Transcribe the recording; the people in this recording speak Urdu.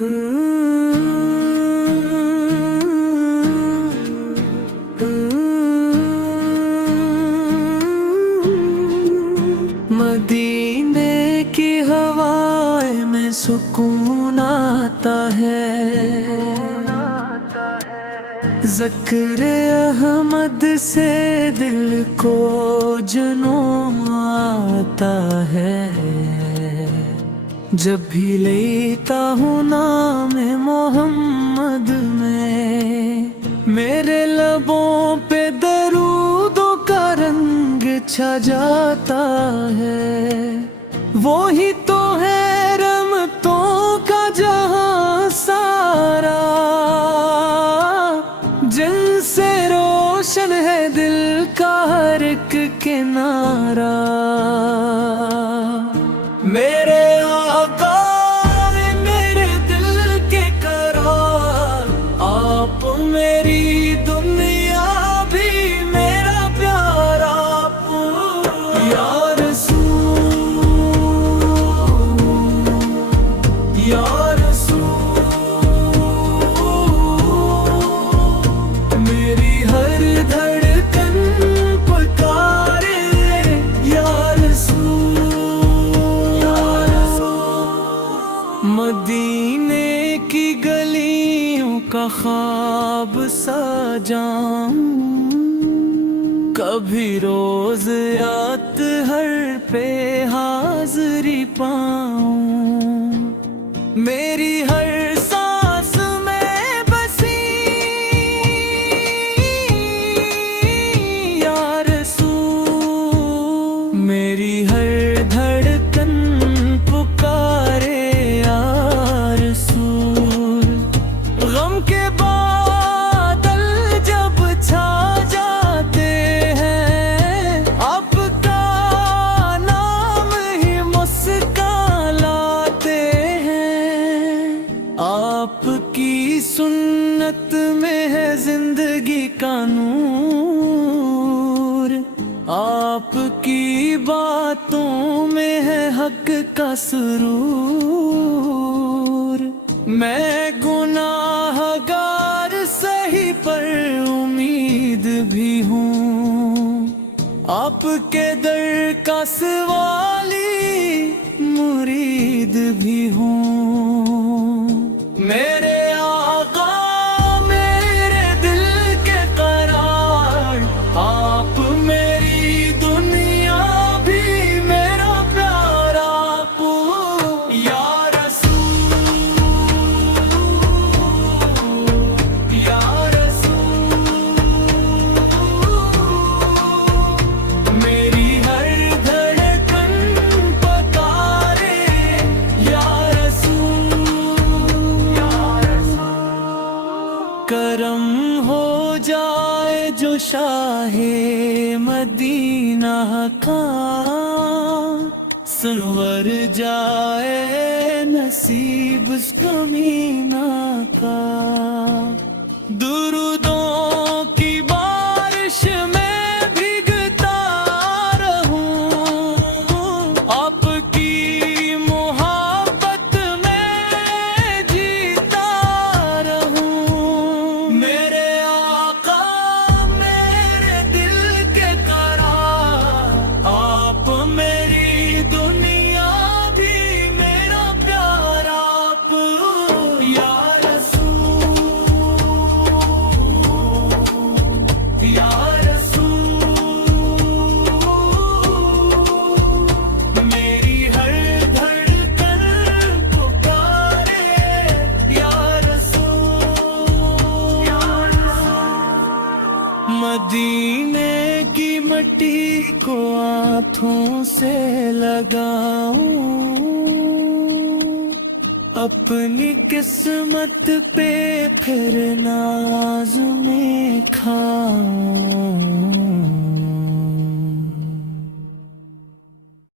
مدینے کی ہوائیں میں سکون آتا ہے، ذکر احمد سے دل کو جنون آتا ہے۔ جب بھی لیتا ہوں نام محمد میں، میرے لبوں پہ درودوں کا رنگ چھا جاتا ہے۔ وہی تو ہے رحمتوں کا جہاں سارا، جن سے روشن ہے دل کا ہر ایک کنارہ۔ میرے آقا میرے دل کے قرار، آپ میری دنیا بھی میرا پیارا۔ یا رسول یا رسول، میری ہر دھڑکن پکارے یا رسول یا رسول۔ مدینے کی گلیوں کا خواب سجاؤں، کبھی روز اطہر پہ حاضری پاؤں، میری ہر سانس میں بسی یا رسول، میری ہر دھڑکن پکارے یا رسول۔ غم کے بادل جب چھا جاتے ہیں، آپ کا نام ہی مسکان لاتے ہیں۔ آپ کی سنت میں ہے زندگی کا نور، آپ کی باتوں میں ہے حق کا سرور۔ میں گناہ گار سہی پر امید بھی ہوں، آپ کے در کا سوالی مرید بھی ہوں۔ میرے آقا میرے دل کے قرار، آپ میری دنیا بھی میرا پیارا۔ یا رسول یا رسول، میری ہر دھڑکن پکارے یا رسول یا رسول۔ کرم ہو جائے جو شاہ مدینہ کا، سنور جائے نصیب اس کمینہ کا۔ درودوں کی بارش میں بھیگتا رہوں، آپ کی محبت میں جیتا رہوں۔ میرے آقا میرے دل کے قرار، آپ میری دنیا بھی میرا پیارا۔ یا رسول یا رسول، میری ہر دھڑکن پکارے یا رسول یا رسول۔ مدینے کی مٹی کو ہاتھوں سے لگاؤں، اپنی قسمت پہ پھر ناز میں کھاؤں۔